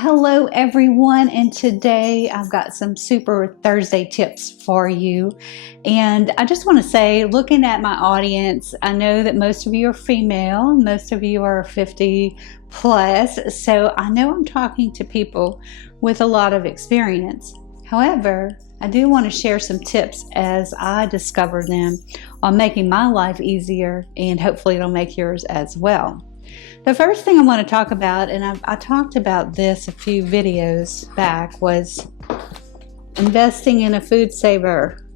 Hello everyone, and today I've got some super Thursday tips for you. And I just want to say, looking at my audience, I know that most of you are female, most of you are 50 plus, so I know I'm talking to people with a lot of experience. However, I do want to share some tips as I discover them on making my life easier, and hopefully it'll make yours as well. The first thing I want to talk about, and I talked about this a few videos back, was investing in a food saver.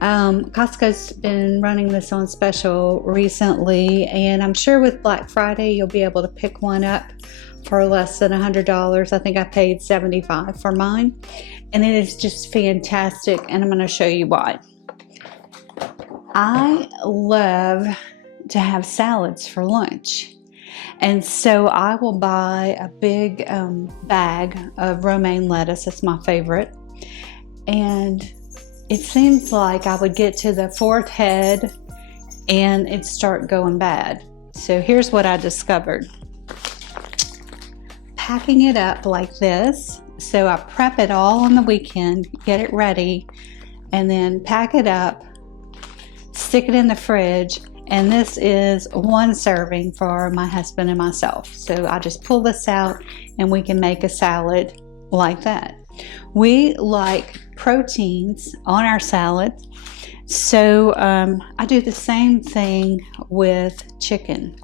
Costco's been running this on special recently, and I'm sure with Black Friday you'll be able to pick one up for less than $100. I think I paid $75 for mine, and it is just fantastic, and I'm going to show you why. I love to have salads for lunch. And so I will buy a big bag of romaine lettuce. It's my favorite. And it seems like I would get to the fourth head and it'd start going bad. So here's what I discovered. Packing it up like this. So I prep it all on the weekend, get it ready, and then pack it up, stick it in the fridge. And this is one serving for my husband and myself. So I just pull this out and we can make a salad like that. We like proteins on our salad. So I do the same thing with chicken.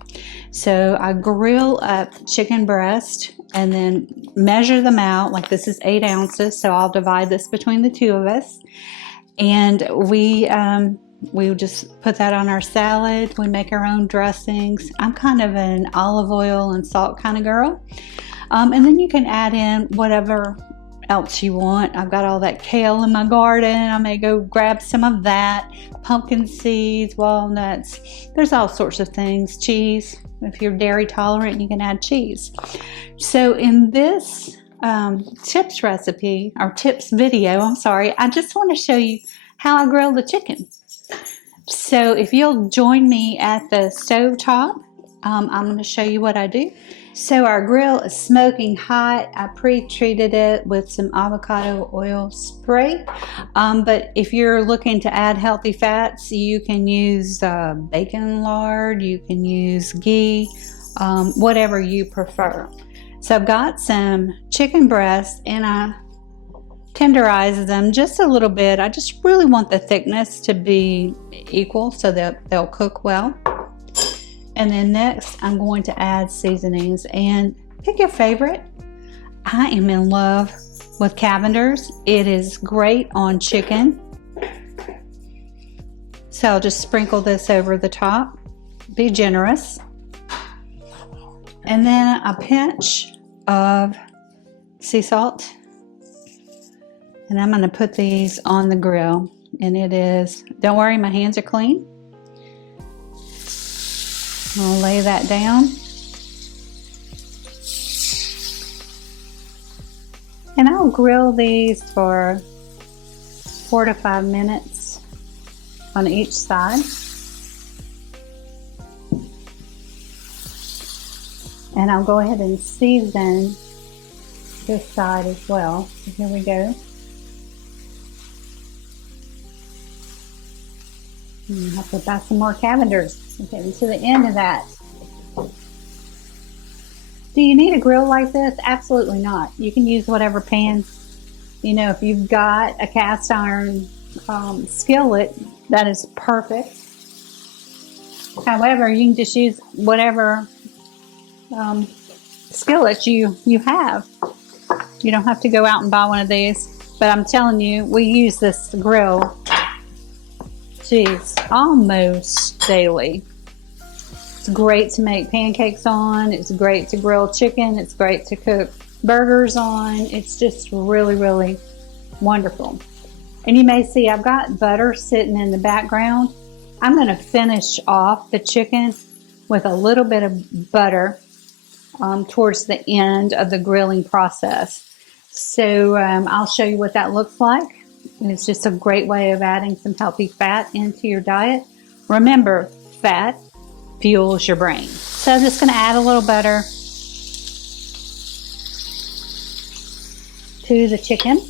So I grill up chicken breast and then measure them out. Like this is 8 ounces. So I'll divide this between the two of us. And we just put that on our salad. We make our own dressings. I'm kind of an olive oil and salt kind of girl. And then you can add in whatever else you want. I've got all that kale in my garden. I may go grab some of that. Pumpkin seeds, walnuts. There's all sorts of things. Cheese. If you're dairy tolerant, you can add cheese. So in this tips recipe, or tips video, I just want to show you how I grill the chicken. So if you'll join me at the stove top, I'm going to show you what I do. So our grill is smoking hot. I pre-treated it with some avocado oil spray. But if you're looking to add healthy fats, you can use bacon lard, you can use ghee, whatever you prefer. So I've got some chicken breasts and I tenderize them just a little bit. I just really want the thickness to be equal so that they'll cook well. And then next I'm going to add seasonings, and pick your favorite. I am in love with Cavender's. It is great on chicken. So I'll just sprinkle this over the top. Be generous. And then a pinch of sea salt. And I'm going to put these on the grill, and it is, don't worry, my hands are clean. I'll lay that down. And I'll grill these for 4 to 5 minutes on each side. And I'll go ahead and season this side as well. So here we go. You have to buy some more Cavender's. We're getting to the end of that. Do you need a grill like this? Absolutely not. You can use whatever pan. You know, if you've got a cast iron skillet, that is perfect. However, you can just use whatever skillet you have. You don't have to go out and buy one of these. But I'm telling you, we use this grill almost daily. It's great to make pancakes on. It's great to grill chicken. It's great to cook burgers on. It's just really, really wonderful. And you may see I've got butter sitting in the background. I'm going to finish off the chicken with a little bit of butter towards the end of the grilling process. So I'll show you what that looks like. And it's just a great way of adding some healthy fat into your diet. Remember, fat fuels your brain. So I'm just going to add a little butter. to the chicken.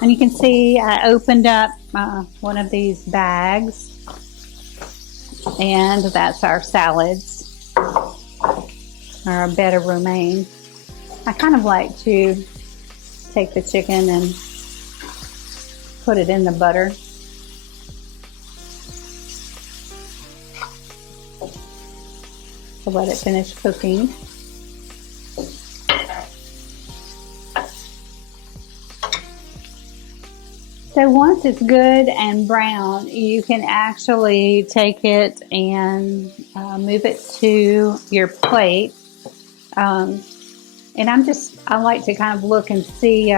And you can see I opened up one of these bags, and that's our salads, our bed of romaine. I kind of like to take the chicken and put it in the butter. To let it finish cooking. So once it's good and brown, you can actually take it and move it to your plate. And I like to kind of look and see,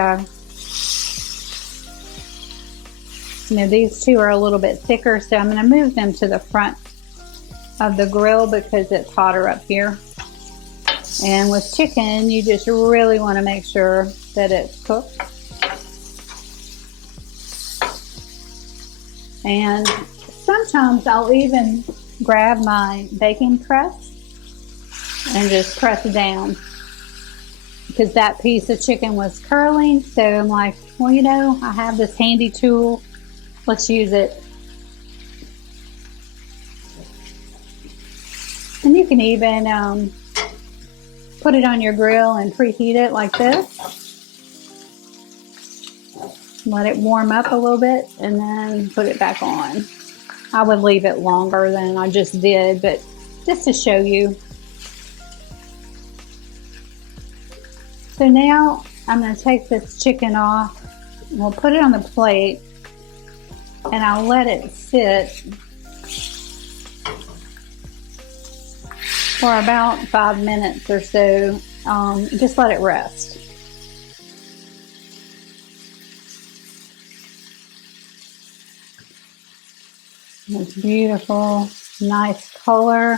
these two are a little bit thicker, so I'm going to move them to the front of the grill because it's hotter up here. And with chicken, you just really want to make sure that it's cooked. And sometimes I'll even grab my baking press and just press it down, because that piece of chicken was curling. So I'm like, well, I have this handy tool. Let's use it. And you can even put it on your grill and preheat it like this. Let it warm up a little bit and then put it back on. I would leave it longer than I just did, but just to show you. So now I'm going to take this chicken off. We'll put it on the plate and I'll let it sit for about 5 minutes or so. Just let it rest. It's beautiful, nice color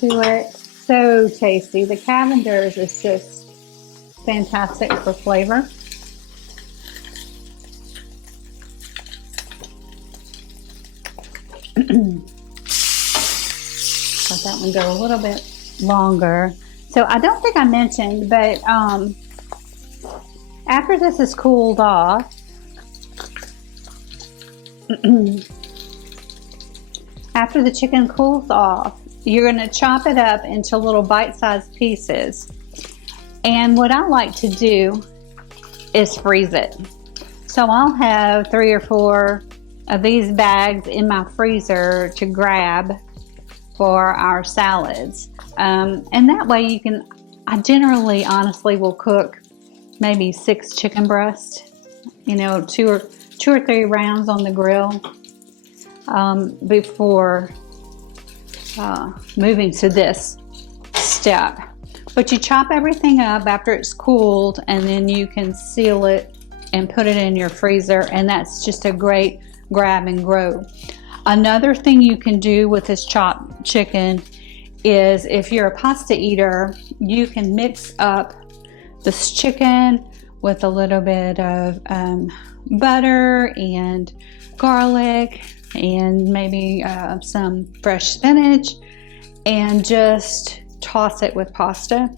to it. So tasty. The Cavenders is just fantastic for flavor. Let that one go a little bit longer. So I don't think I mentioned, but after this is cooled off, after the chicken cools off, you're going to chop it up into little bite-sized pieces. And what I like to do is freeze it. So I'll have 3 or 4 of these bags in my freezer to grab for our salads. And that way I generally, honestly, will cook maybe 6 chicken breasts, 2 or 3 rounds on the grill before moving to this step. But you chop everything up after it's cooled, and then you can seal it and put it in your freezer, and that's just a great grab and go. Another thing you can do with this chopped chicken is, if you're a pasta eater, you can mix up this chicken with a little bit of butter and garlic and maybe some fresh spinach, and just toss it with pasta,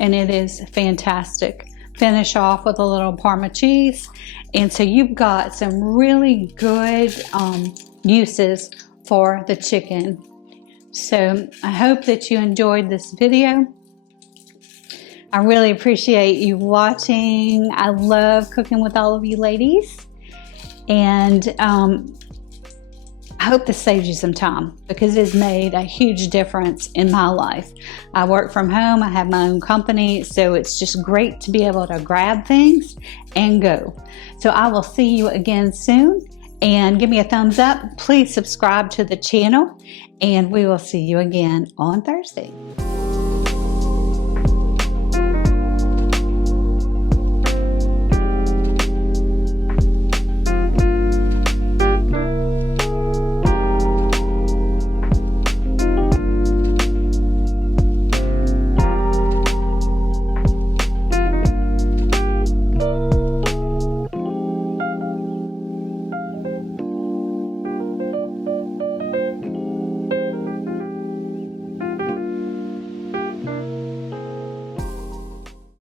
and it is fantastic. Finish off with a little Parma cheese, and so you've got some really good uses for the chicken. So I hope that you enjoyed this video. I really appreciate you watching. I love cooking with all of you ladies, and I hope this saves you some time, because it has made a huge difference in my life. I work from home, I have my own company, so it's just great to be able to grab things and go. So I will see you again soon, and give me a thumbs up. Please subscribe to the channel, and we will see you again on Thursday.